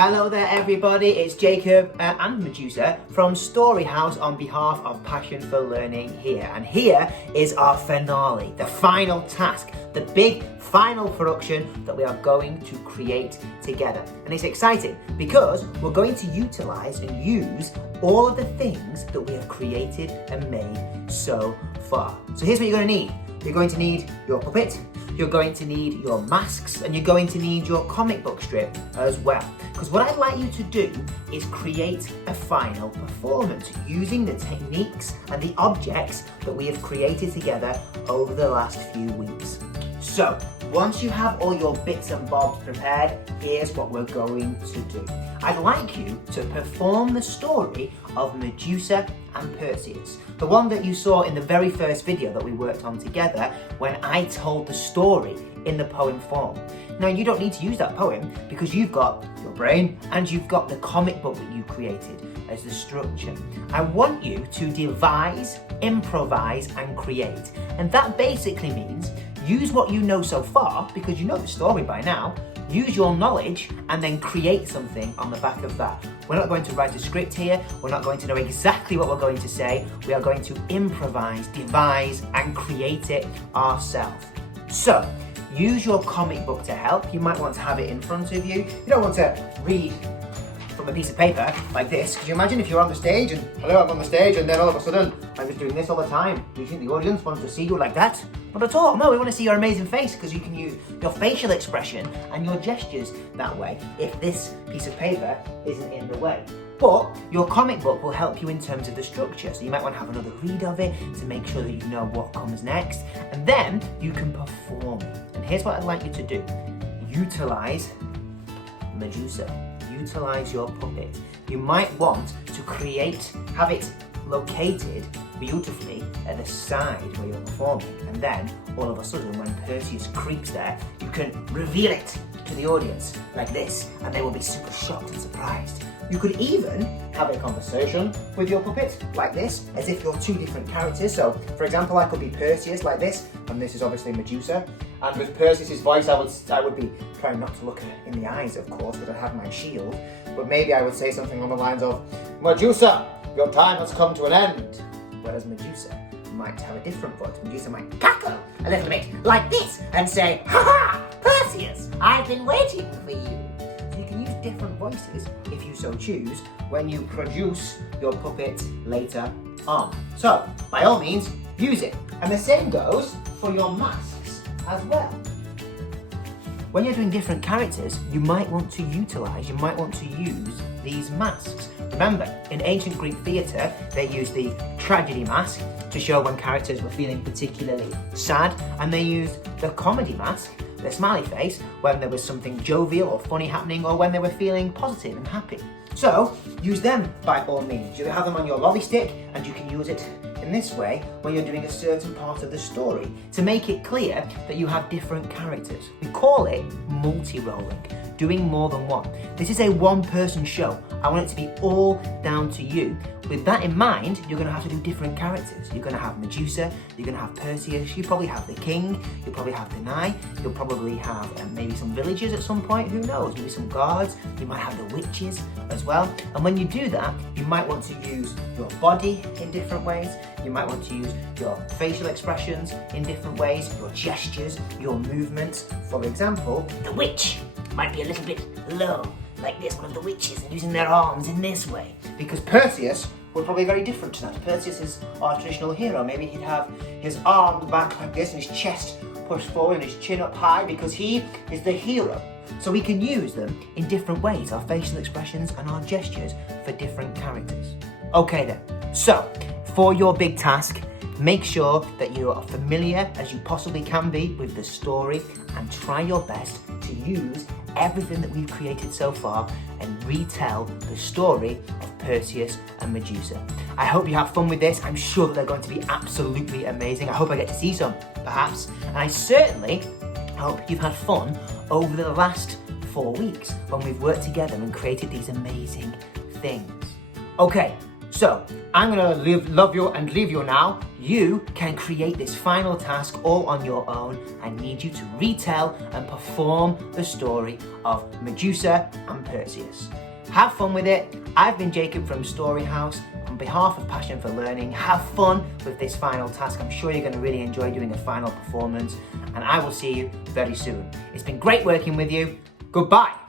Hello there everybody, it's Jacob and Medusa from Storyhouse on behalf of Passion for Learning here. And here is our finale, the final task, the big final production that we are going to create together. And it's exciting because we're going to utilize and use all of the things that we have created and made so far. So here's what you're going to need. You're going to need your puppet, you're going to need your masks, and you're going to need your comic book strip as well. Because what I'd like you to do is create a final performance using the techniques and the objects that we have created together over the last few weeks. So, once you have all your bits and bobs prepared, here's what we're going to do. I'd like you to perform the story of Medusa and Perseus, the one that you saw in the very first video that we worked on together when I told the story in the poem form. Now, you don't need to use that poem because you've got your brain and you've got the comic book that you created as the structure. I want you to devise, improvise and create. And that basically means use what you know so far, because you know the story by now, use your knowledge and then create something on the back of that. We're not going to write a script here, we're not going to know exactly what we're going to say, we are going to improvise, devise and create it ourselves. So, use your comic book to help. You might want to have it in front of you. You don't want to read from a piece of paper like this. Could you imagine if you're on the stage and, hello, I'm on the stage, and then all of a sudden I was doing this all the time? Do you think the audience wants to see you like that? Not at all. No, we want to see your amazing face because you can use your facial expression and your gestures that way if this piece of paper isn't in the way. But your comic book will help you in terms of the structure. So you might want to have another read of it to make sure that you know what comes next. And then you can perform. And here's what I'd like you to do. Utilize Medusa. Utilize your puppet. You might want to have it located beautifully at the side where you're performing, and then all of a sudden when Perseus creeps there, you can reveal it to the audience like this, and they will be super shocked and surprised. You could even have a conversation with your puppet like this, as if you're two different characters. So for example, I could be Perseus like this, and this is obviously Medusa. And with Perseus' voice, I would be trying not to look her in the eyes, of course, because I have my shield. But maybe I would say something along the lines of, Medusa, your time has come to an end. Whereas Medusa might have a different voice. Medusa might cackle a little bit like this and say, ha ha, Perseus, I've been waiting for you. So you can use different voices, if you so choose, when you produce your puppet later on. So, by all means, use it. And the same goes for your masks as well. When you're doing different characters, you might want to use these masks. Remember, in ancient Greek theatre, they used the tragedy mask to show when characters were feeling particularly sad, and they used the comedy mask, the smiley face, when there was something jovial or funny happening, or when they were feeling positive and happy. So, use them by all means. You have them on your lolly stick, and you can use it in this way when you're doing a certain part of the story to make it clear that you have different characters. We call it multi-rolling, doing more than one. This is a one-person show. I want it to be all down to you. With that in mind, you're going to have to do different characters. You're going to have Medusa, you're going to have Perseus, you probably have the king, you'll probably have Danae, you'll probably have maybe some villagers at some point, who knows, maybe some guards, you might have the witches as well. And when you do that, you might want to use your body in different ways, you might want to use your facial expressions in different ways, your gestures, your movements. For example, the witch might be a little bit low, like this, one of the witches, and using their arms in this way. Because Perseus would probably be very different to that. Perseus is our traditional hero. Maybe he'd have his arms back like this and his chest pushed forward and his chin up high because he is the hero. So we can use them in different ways, our facial expressions and our gestures for different characters. Okay then, so for your big task, make sure that you are familiar as you possibly can be with the story and try your best to use everything that we've created so far and retell the story of Perseus and Medusa. I hope you have fun with this. I'm sure that they're going to be absolutely amazing. I hope I get to see some, perhaps. And I certainly hope you've had fun over the last 4 weeks when we've worked together and created these amazing things. Okay, So I'm gonna love you and leave you now. You can create this final task all on your own. I need you to retell and perform the story of Medusa and Perseus. Have fun with it. I've been Jacob from Storyhouse. On behalf of Passion for Learning, have fun with this final task. I'm sure you're going to really enjoy doing a final performance, and I will see you very soon. It's been great working with you. Goodbye.